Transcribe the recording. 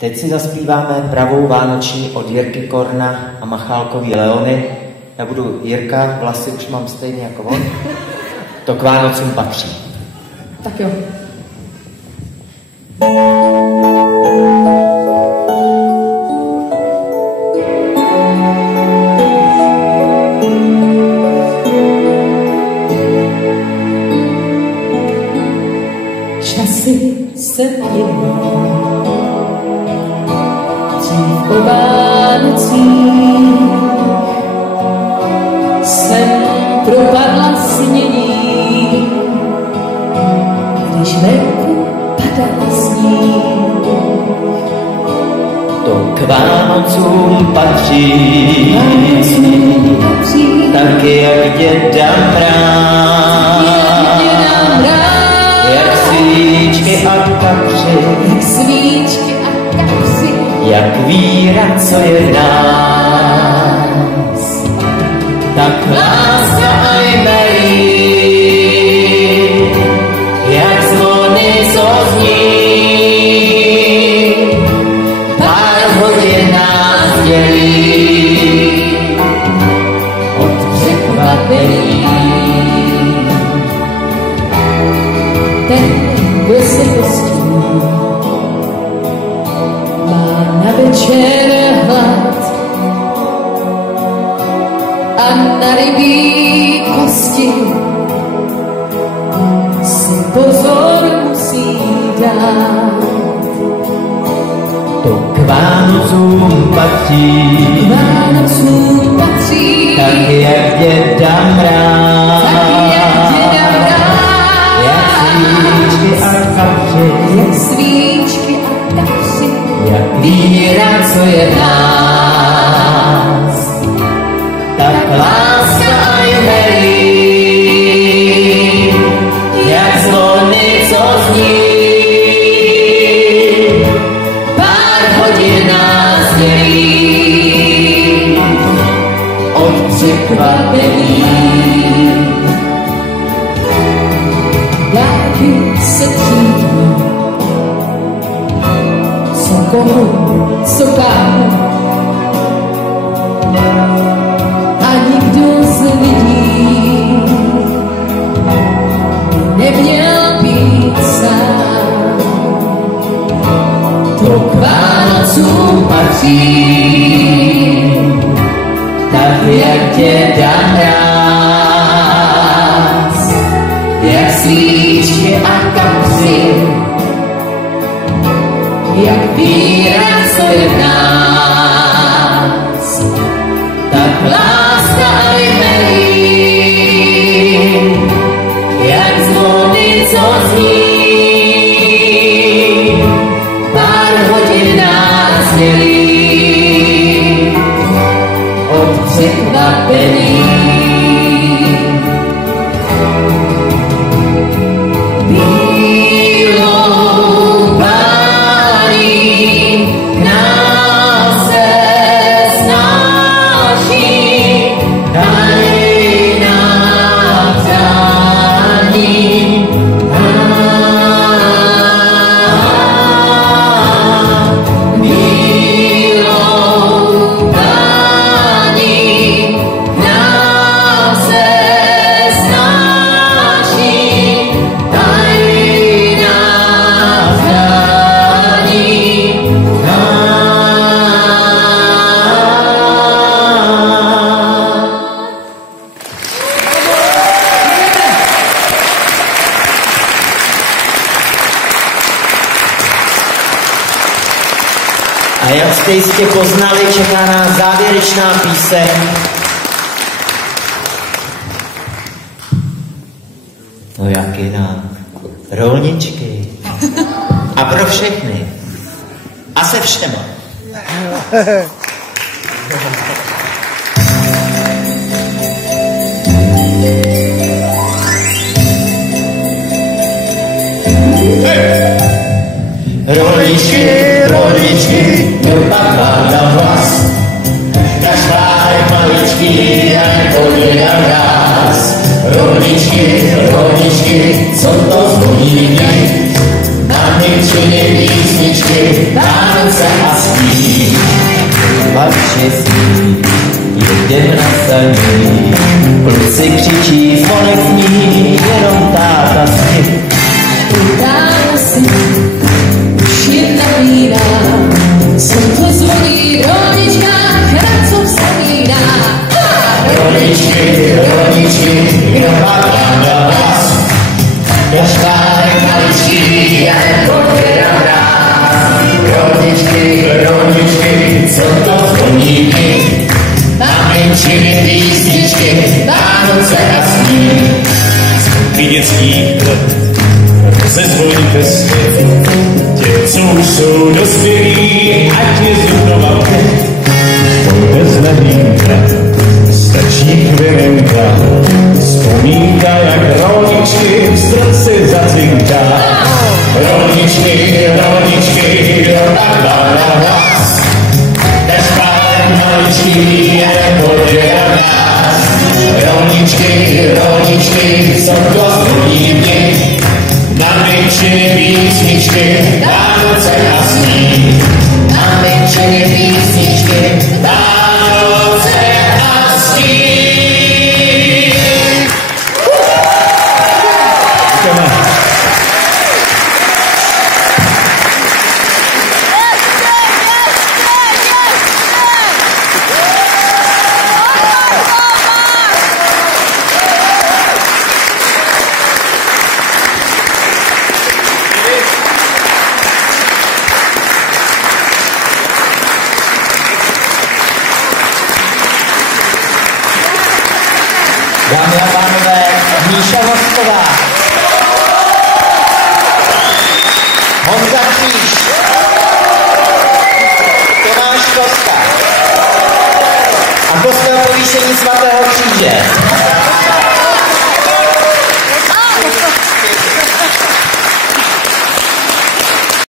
Teď si zaspíváme pravou vánoční od Jirky Korna a Machálkový Leony. Já budu Jirka, vlasy už mám stejně jako on. To k Vánocům patří. Tak jo. Časy se mění, dřív o Vánocích jsem propadla snění, když venku padal sníh. To k Vánocům patří, taky jak děda Mráz. Jak svíčky a kapři, jak víra, co je v nás, tak láska a jmejí, jak zvony, co zní, pár hodin nás dělí od překvapení. Ten, kdo se kostí, má na večer hlad a na rybí kosti si pozor musí dát. To k Vánocům patří, tak jak děda Mráz. Jak svíčky a kapři, jak víra, co je v nás, tak láska a jmejí, jak zvony, co zní, pár hodin nás dělí od překvapení. dálky se třídí, co komu, co kam, a nikdo z lidí neměl být sám. To k Vánocům patří, tak jak děda Mráz, jak svíčky a kapři, jak víra, co je v nás, tak láska a jmejí, jak zvony, co zní, pár hodin nás dělí od překvapení. A jak jste jistě poznali, čeká nás závěrečná píseň. No jak jinak? Rolničky. A pro všechny. A se všema. Rolničky, rolničky, dopadla na vás. Každá je maličký a nechodí na nás. Rolničky, rolničky, co to zvoní mě? Na většině písničky, Vánoce a sní. Pak štěstí, jedem na saní, kluci křičí, zvonek zní, jenom táta spí. Utáhl si, už jedna vína, slunko zvoní v rodičkách, na co vzpomíná. Rodičky, kdo padá vás, kašpárek maličký, jen podvěda nás. Rodičky, co to zvoní my, maminčiny písničky, Vánoce a sní. Ty dětských let se zvolíte zpět, těch, co už jsou dospělí, ať je znova pět. Pojďte z nevínka, stačí chvilinka, vzpomínka, jak rodičky v srdci zacinká. Rodičky, kdo padá na vás, kašpárek maličký, jen podvěda nás. Rodičky, co to zvoní mě, maminčiny písničky, Vánoce a sní. Maminčiny písničky, Vánoce a sní. Dámy a pánové, Míša Vosková, Honza Kříž, Tomáš Koska a kostel povýšení svatého kříže.